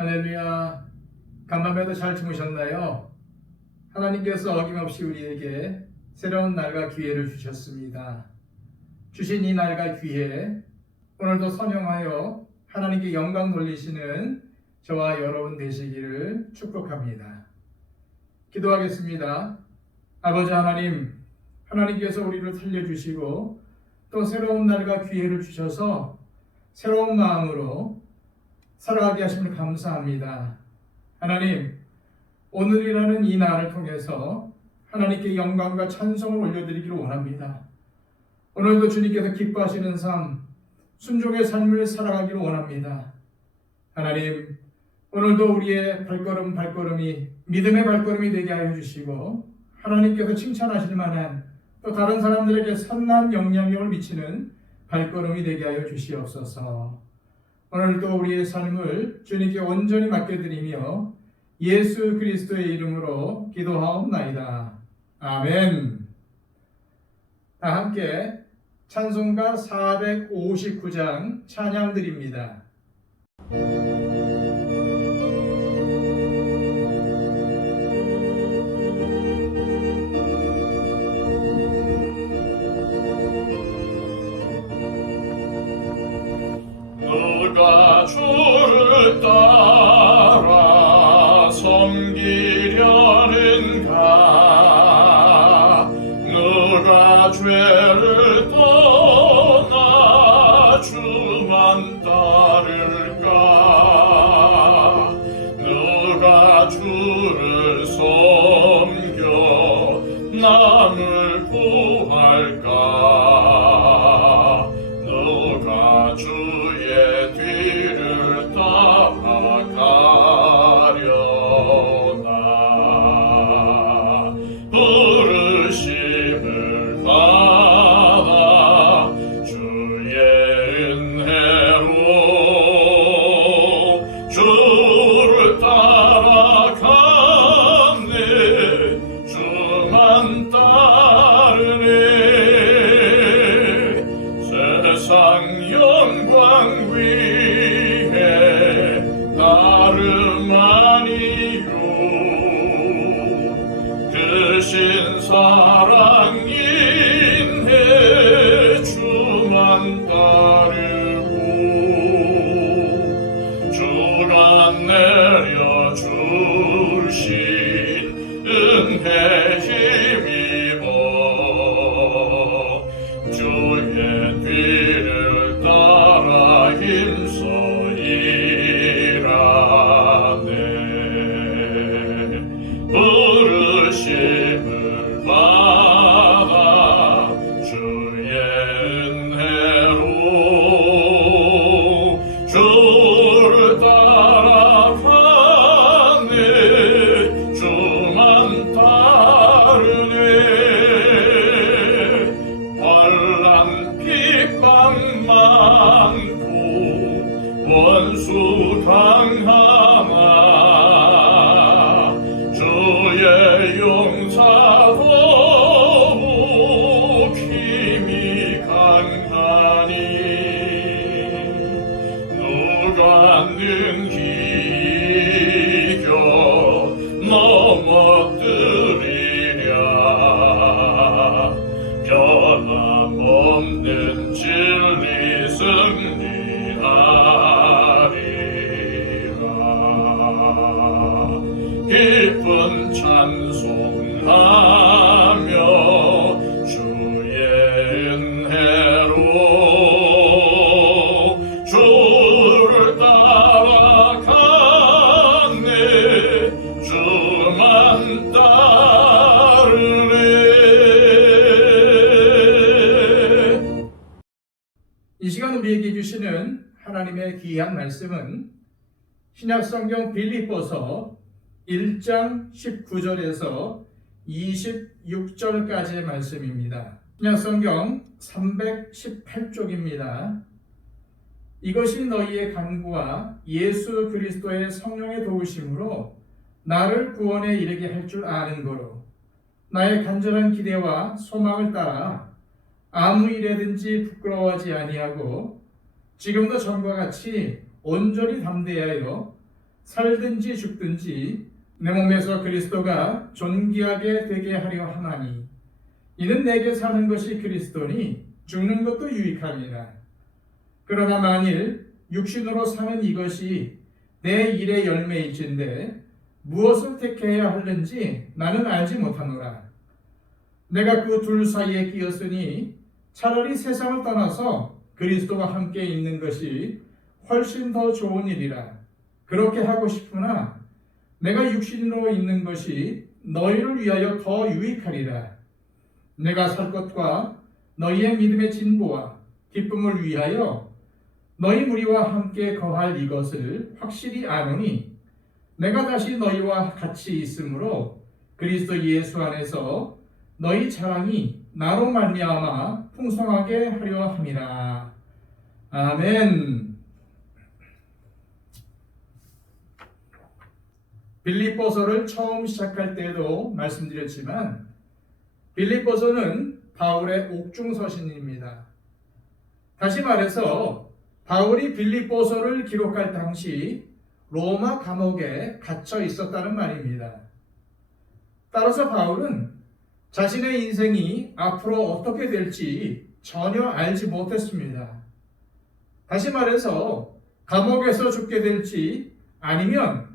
할렐루야. 간밤에도 잘 주무셨나요? 하나님께서 어김없이 우리에게 새로운 날과 기회를 주셨습니다. 주신 이 날과 기회, 오늘도 선용하여 하나님께 영광 돌리시는 저와 여러분 되시기를 축복합니다. 기도하겠습니다. 아버지 하나님, 하나님께서 우리를 살려주시고 또 새로운 날과 기회를 주셔서 새로운 마음으로 살아가게 하심을 감사합니다. 하나님, 오늘이라는 이 날을 통해서 하나님께 영광과 찬송을 올려드리기를 원합니다. 오늘도 주님께서 기뻐하시는 삶, 순종의 삶을 살아가기를 원합니다. 하나님, 오늘도 우리의 발걸음이 믿음의 발걸음이 되게 하여 주시고 하나님께서 칭찬하실 만한 또 다른 사람들에게 선한 영향력을 미치는 발걸음이 되게 하여 주시옵소서. 오늘도 우리의 삶을 주님께 온전히 맡겨드리며 예수 그리스도의 이름으로 기도하옵나이다. 아멘. 다 함께 찬송가 459장 찬양 드립니다. 누가 주를 따라 섬기려는가? 누가 죄를 떠나 주만 따를까? 누가 주를 섬겨 남을 구할까? 누가 주의 뒤를 따라가려나? 부르심을 받아 주의 은혜로 주를 따라가네. 주만 따르네. 세상 영광 위에 다름 아니요 크신 사랑 인해 주만 따르고 주가 내려주신 은혜 힘입어 주의 뒤를 따라 힘써 일하네. 부르심을 받아 주의 은혜로 주를 따라가네. 주만 따르네. 환난 핍박 많고 원수 강하나 주의 용사도 힘이 강하니 누가 능히 이겨 넘어뜨리랴? 변함없는 진리 승리하리라. 기쁜 찬송하며 주의 은혜로 주를 따라가네. 주만 따르네. 이 시간 우리에게 주시는 하나님의 귀한 말씀은 신약성경 빌립보서 1장 19절에서 26절까지의 말씀입니다. 신약성경 318쪽입니다. 이것이 너희의 간구와 예수 그리스도의 성령의 도우심으로 나를 구원에 이르게 할 줄 아는 거로 나의 간절한 기대와 소망을 따라 아무 일에든지 부끄러워하지 아니하고 지금도 전과 같이 온전히 담대하여 살든지 죽든지 내 몸에서 그리스도가 존귀하게 되게 하려 하나니 이는 내게 사는 것이 그리스도니 죽는 것도 유익함이라. 그러나 만일 육신으로 사는 이것이 내 일의 열매일진데 무엇을 택해야 하는지 나는 알지 못하노라. 내가 그 둘 사이에 끼었으니 차라리 세상을 떠나서 그리스도와 함께 있는 것이 훨씬 더 좋은 일이라. 그렇게 하고 싶으나 내가 육신으로 있는 것이 너희를 위하여 더 유익하리라. 내가 살 것과 너희의 믿음의 진보와 기쁨을 위하여 너희 무리와 함께 거할 이것을 확실히 아노니 내가 다시 너희와 같이 있으므로 그리스도 예수 안에서 너희 자랑이 나로 말미암아 풍성하게 하려 함이라. 아멘. 빌립보서를 처음 시작할 때도 말씀드렸지만 빌립보서는 바울의 옥중서신입니다. 다시 말해서 바울이 빌립보서를 기록할 당시 로마 감옥에 갇혀 있었다는 말입니다. 따라서 바울은 자신의 인생이 앞으로 어떻게 될지 전혀 알지 못했습니다. 다시 말해서 감옥에서 죽게 될지 아니면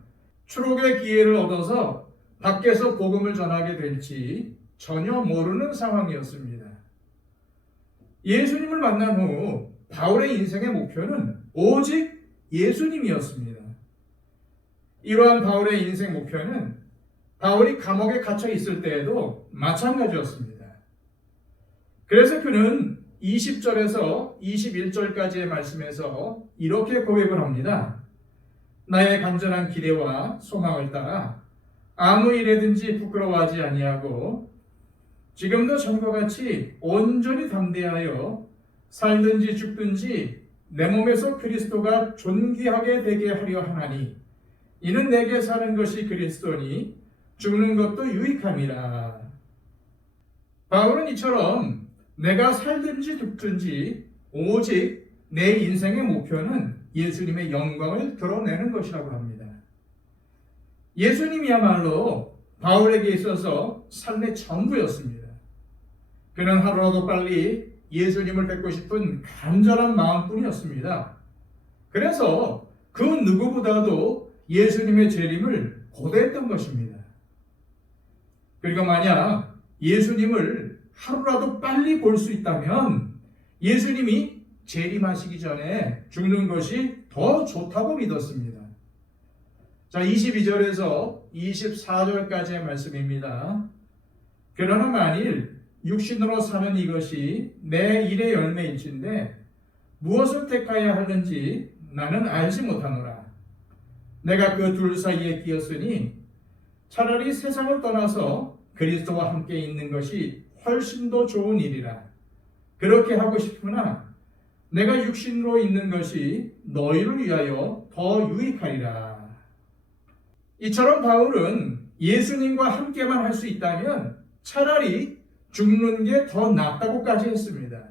추록의 기회를 얻어서 밖에서 복음을 전하게 될지 전혀 모르는 상황이었습니다. 예수님을 만난 후 바울의 인생의 목표는 오직 예수님이었습니다. 이러한 바울의 인생 목표는 바울이 감옥에 갇혀 있을 때에도 마찬가지였습니다. 그래서 그는 20절에서 21절까지의 말씀에서 이렇게 고백을 합니다. 나의 간절한 기대와 소망을 따라 아무 일에든지 부끄러워하지 아니하고 지금도 전과 같이 온전히 담대하여 살든지 죽든지 내 몸에서 그리스도가 존귀하게 되게 하려 하나니 이는 내게 사는 것이 그리스도니 죽는 것도 유익함이라. 바울은 이처럼 내가 살든지 죽든지 오직 내 인생의 목표는 예수님의 영광을 드러내는 것이라고 합니다. 예수님이야말로 바울에게 있어서 삶의 전부였습니다. 그는 하루라도 빨리 예수님을 뵙고 싶은 간절한 마음뿐이었습니다. 그래서 그 누구보다도 예수님의 재림을 고대했던 것입니다. 그리고 만약 예수님을 하루라도 빨리 볼 수 있다면 예수님이 재림하시기 전에 죽는 것이 더 좋다고 믿었습니다. 자, 22절에서 24절까지의 말씀입니다. 그러나 만일 육신으로 사는 이것이 내 일의 열매일진데 무엇을 택하여야 하는지 나는 알지 못하노라. 내가 그 둘 사이에 끼었으니 차라리 세상을 떠나서 그리스도와 함께 있는 것이 훨씬 더 좋은 일이라. 그렇게 하고 싶으나 내가 육신으로 있는 것이 너희를 위하여 더 유익하리라. 이처럼 바울은 예수님과 함께만 할 수 있다면 차라리 죽는 게 더 낫다고까지 했습니다.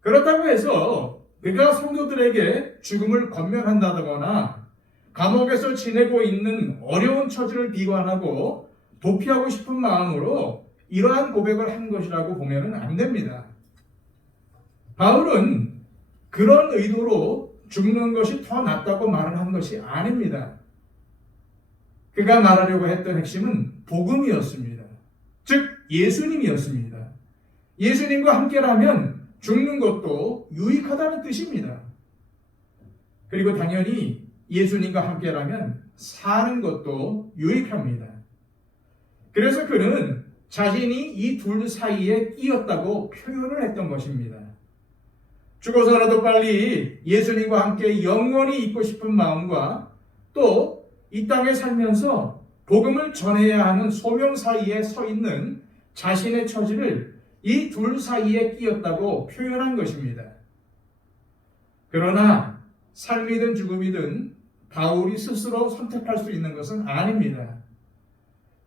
그렇다고 해서 그가 성도들에게 죽음을 권면한다거나 감옥에서 지내고 있는 어려운 처지를 비관하고 도피하고 싶은 마음으로 이러한 고백을 한 것이라고 보면 안 됩니다. 바울은 그런 의도로 죽는 것이 더 낫다고 말을 한 것이 아닙니다. 그가 말하려고 했던 핵심은 복음이었습니다. 즉 예수님이었습니다. 예수님과 함께라면 죽는 것도 유익하다는 뜻입니다. 그리고 당연히 예수님과 함께라면 사는 것도 유익합니다. 그래서 그는 자신이 이 둘 사이에 끼었다고 표현을 했던 것입니다. 죽어서라도 빨리 예수님과 함께 영원히 있고 싶은 마음과 또 이 땅에 살면서 복음을 전해야 하는 소명 사이에 서 있는 자신의 처지를 이 둘 사이에 끼었다고 표현한 것입니다. 그러나 삶이든 죽음이든 바울이 스스로 선택할 수 있는 것은 아닙니다.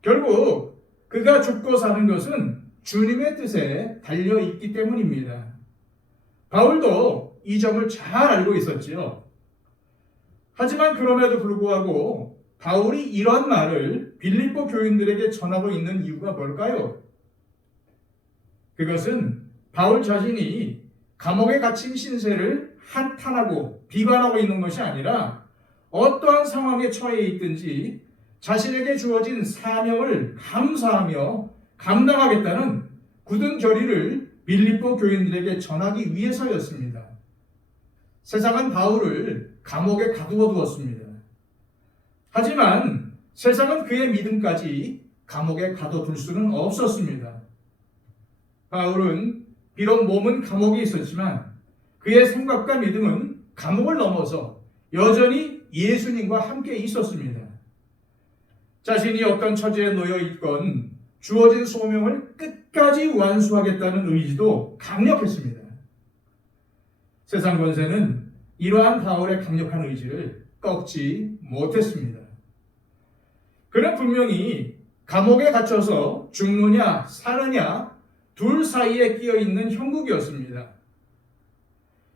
결국 그가 죽고 사는 것은 주님의 뜻에 달려있기 때문입니다. 바울도 이 점을 잘 알고 있었지요. 하지만 그럼에도 불구하고 바울이 이런 말을 빌립보 교인들에게 전하고 있는 이유가 뭘까요? 그것은 바울 자신이 감옥에 갇힌 신세를 한탄하고 비관하고 있는 것이 아니라 어떠한 상황에 처해 있든지 자신에게 주어진 사명을 감사하며 감당하겠다는 굳은 결의를 빌립보 교인들에게 전하기 위해서였습니다. 세상은 바울을 감옥에 가두어 두었습니다. 하지만 세상은 그의 믿음까지 감옥에 가둬둘 수는 없었습니다. 바울은 비록 몸은 감옥에 있었지만 그의 생각과 믿음은 감옥을 넘어서 여전히 예수님과 함께 있었습니다. 자신이 어떤 처지에 놓여 있건 주어진 소명을 끝까지 완수하겠다는 의지도 강력했습니다. 세상 권세는 이러한 바울의 강력한 의지를 꺾지 못했습니다. 그는 분명히 감옥에 갇혀서 죽느냐 사느냐 둘 사이에 끼어 있는 형국이었습니다.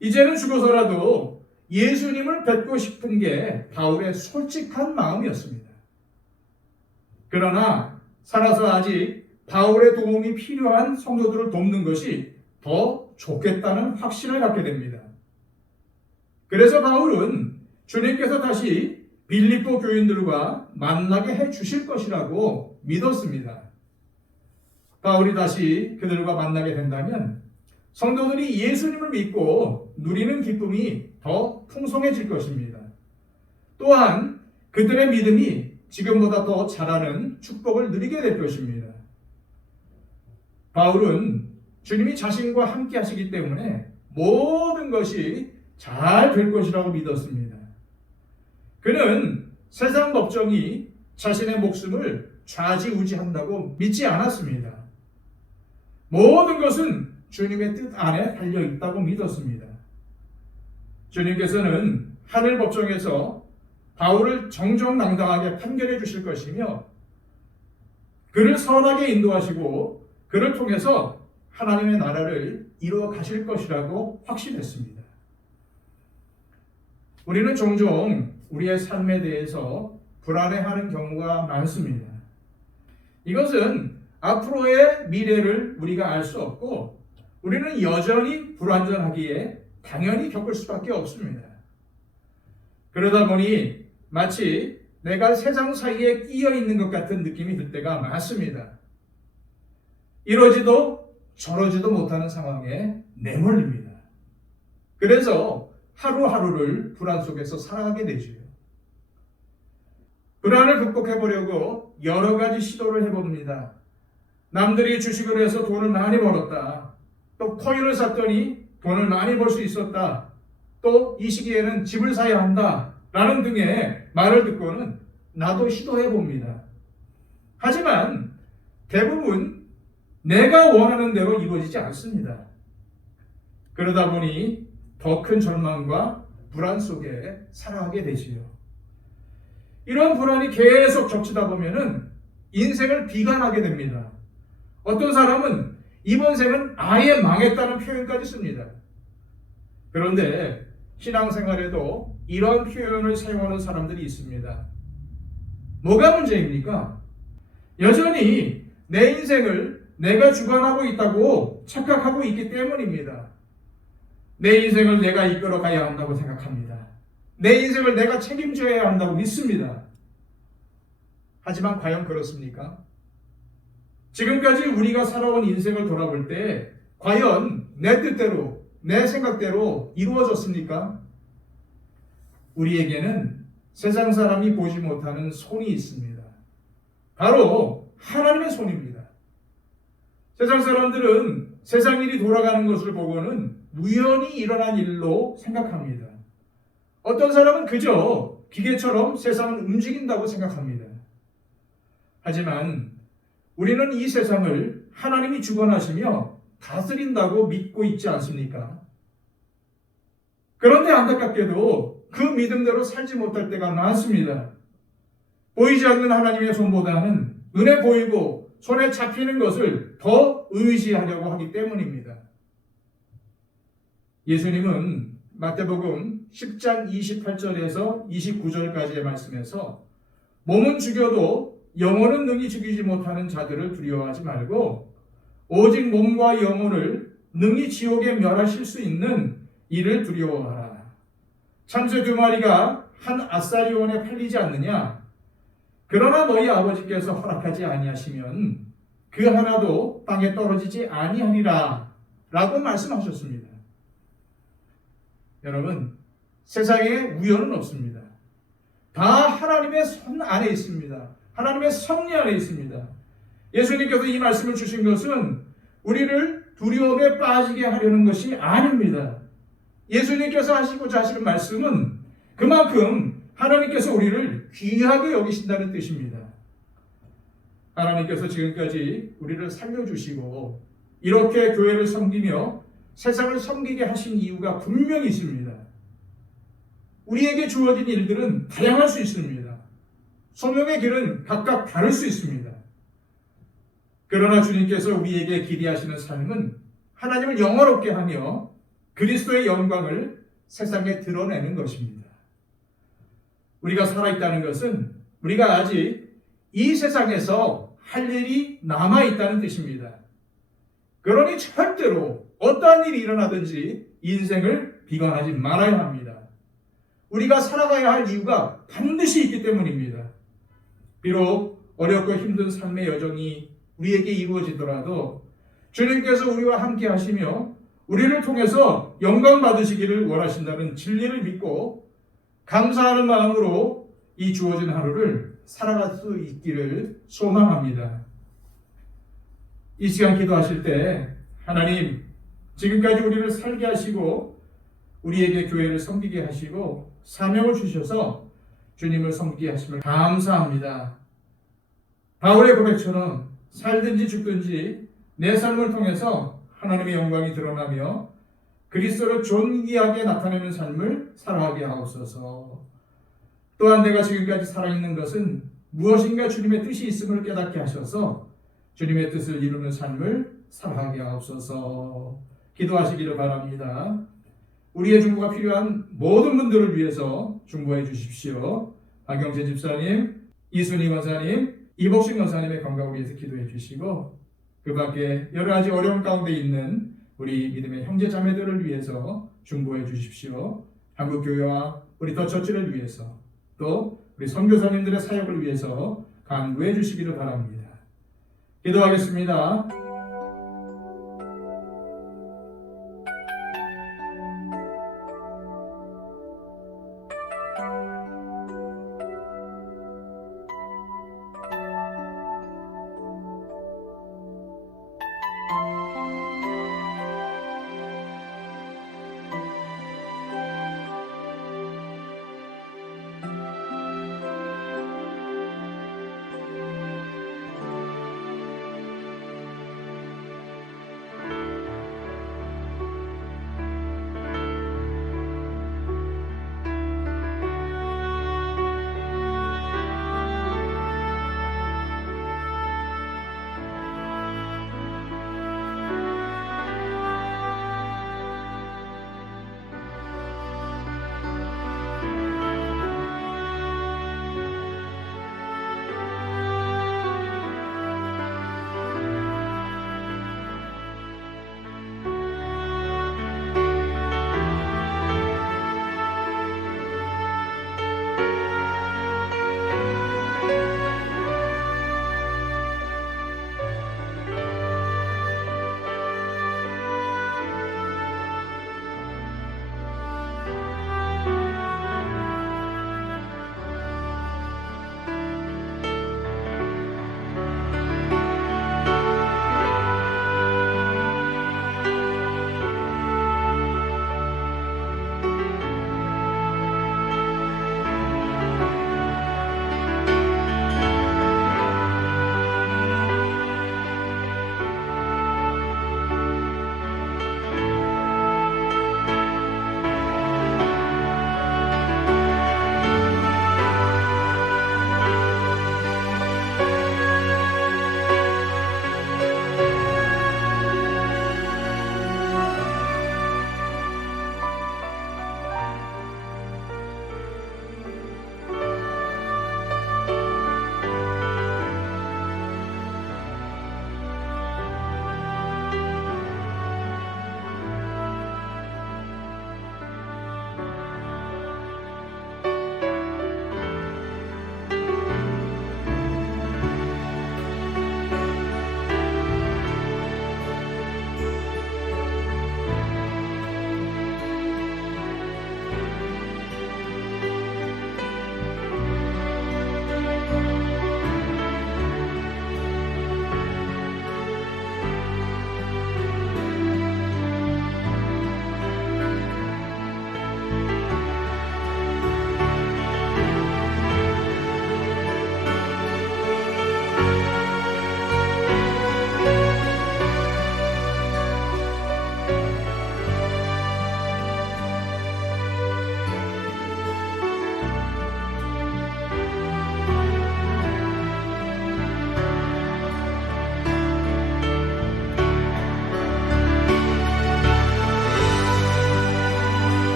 이제는 죽어서라도 예수님을 뵙고 싶은 게 바울의 솔직한 마음이었습니다. 그러나 살아서 아직 바울의 도움이 필요한 성도들을 돕는 것이 더 좋겠다는 확신을 갖게 됩니다. 그래서 바울은 주님께서 다시 빌립보 교인들과 만나게 해 주실 것이라고 믿었습니다. 바울이 다시 그들과 만나게 된다면 성도들이 예수님을 믿고 누리는 기쁨이 더 풍성해질 것입니다. 또한 그들의 믿음이 지금보다 더 자라는 축복을 누리게 될 것입니다. 바울은 주님이 자신과 함께 하시기 때문에 모든 것이 잘 될 것이라고 믿었습니다. 그는 세상 법정이 자신의 목숨을 좌지우지한다고 믿지 않았습니다. 모든 것은 주님의 뜻 안에 달려 있다고 믿었습니다. 주님께서는 하늘 법정에서 바울을 정정당당하게 판결해 주실 것이며 그를 선하게 인도하시고 그를 통해서 하나님의 나라를 이루어 가실 것이라고 확신했습니다. 우리는 종종 우리의 삶에 대해서 불안해하는 경우가 많습니다. 이것은 앞으로의 미래를 우리가 알 수 없고 우리는 여전히 불완전하기에 당연히 겪을 수밖에 없습니다. 그러다 보니 마치 내가 세상 사이에 끼어 있는 것 같은 느낌이 들 때가 많습니다. 이러지도 저러지도 못하는 상황에 내몰립니다. 그래서 하루하루를 불안 속에서 살아가게 되죠. 불안을 극복해보려고 여러 가지 시도를 해봅니다. 남들이 주식을 해서 돈을 많이 벌었다. 또 코인을 샀더니 돈을 많이 벌 수 있었다. 또 이 시기에는 집을 사야 한다. 라는 등의 말을 듣고는 나도 시도해봅니다. 하지만 대부분 내가 원하는 대로 이루어지지 않습니다. 그러다 보니 더 큰 절망과 불안 속에 살아가게 되지요. 이런 불안이 계속 겹치다 보면은 인생을 비관하게 됩니다. 어떤 사람은 이번 생은 아예 망했다는 표현까지 씁니다. 그런데 신앙생활에도 이런 표현을 사용하는 사람들이 있습니다. 뭐가 문제입니까? 여전히 내 인생을 내가 주관하고 있다고 착각하고 있기 때문입니다. 내 인생을 내가 이끌어 가야 한다고 생각합니다. 내 인생을 내가 책임져야 한다고 믿습니다. 하지만 과연 그렇습니까? 지금까지 우리가 살아온 인생을 돌아볼 때 과연 내 뜻대로, 내 생각대로 이루어졌습니까? 우리에게는 세상 사람이 보지 못하는 손이 있습니다. 바로 하나님의 손입니다. 세상 사람들은 세상 일이 돌아가는 것을 보고는 우연히 일어난 일로 생각합니다. 어떤 사람은 그저 기계처럼 세상을 움직인다고 생각합니다. 하지만 우리는 이 세상을 하나님이 주관하시며 다스린다고 믿고 있지 않습니까? 그런데 안타깝게도 그 믿음대로 살지 못할 때가 많습니다. 보이지 않는 하나님의 손보다는 눈에 보이고 손에 잡히는 것을 더 의지하려고 하기 때문입니다. 예수님은 마태복음 10장 28절에서 29절까지의 말씀에서 몸은 죽여도 영혼은 능히 죽이지 못하는 자들을 두려워하지 말고 오직 몸과 영혼을 능히 지옥에 멸하실 수 있는 이를 두려워하라. 참새 2마리가 한 아사리온에 팔리지 않느냐? 그러나 너희 아버지께서 허락하지 아니하시면 그 하나도 땅에 떨어지지 아니하리라 라고 말씀하셨습니다. 여러분, 세상에 우연은 없습니다. 다 하나님의 손 안에 있습니다. 하나님의 섭리 안에 있습니다. 예수님께서 이 말씀을 주신 것은 우리를 두려움에 빠지게 하려는 것이 아닙니다. 예수님께서 하시고자 하시는 말씀은 그만큼 하나님께서 우리를 귀하게 여기신다는 뜻입니다. 하나님께서 지금까지 우리를 살려주시고 이렇게 교회를 섬기며 세상을 섬기게 하신 이유가 분명히 있습니다. 우리에게 주어진 일들은 다양할 수 있습니다. 소명의 길은 각각 다를 수 있습니다. 그러나 주님께서 우리에게 기대하시는 삶은 하나님을 영화롭게 하며 그리스도의 영광을 세상에 드러내는 것입니다. 우리가 살아있다는 것은 우리가 아직 이 세상에서 할 일이 남아있다는 뜻입니다. 그러니 절대로 어떠한 일이 일어나든지 인생을 비관하지 말아야 합니다. 우리가 살아가야 할 이유가 반드시 있기 때문입니다. 비록 어렵고 힘든 삶의 여정이 우리에게 이루어지더라도 주님께서 우리와 함께 하시며 우리를 통해서 영광 받으시기를 원하신다는 진리를 믿고 감사하는 마음으로 이 주어진 하루를 살아갈 수 있기를 소망합니다. 이 시간 기도하실 때 하나님, 지금까지 우리를 살게 하시고 우리에게 교회를 섬기게 하시고 사명을 주셔서 주님을 섬기게 하심을 감사합니다. 바울의 고백처럼 살든지 죽든지 내 삶을 통해서 하나님의 영광이 드러나며 그리스도를 존귀하게 나타내는 삶을 살아가게 하옵소서. 또한 내가 지금까지 살아있는 것은 무엇인가 주님의 뜻이 있음을 깨닫게 하셔서 주님의 뜻을 이루는 삶을 살아가게 하옵소서. 기도하시기를 바랍니다. 우리의 중보가 필요한 모든 분들을 위해서 중보해 주십시오. 박영재 집사님, 이순희 권사님, 이복신 권사님의 건강을 위해서 기도해 주시고 그 밖에 여러 가지 어려움 가운데 있는 우리 믿음의 형제 자매들을 위해서 중보해 주십시오. 한국교회와 우리 더 처치를 위해서 또 우리 선교사님들의 사역을 위해서 간구해 주시기를 바랍니다. 기도하겠습니다.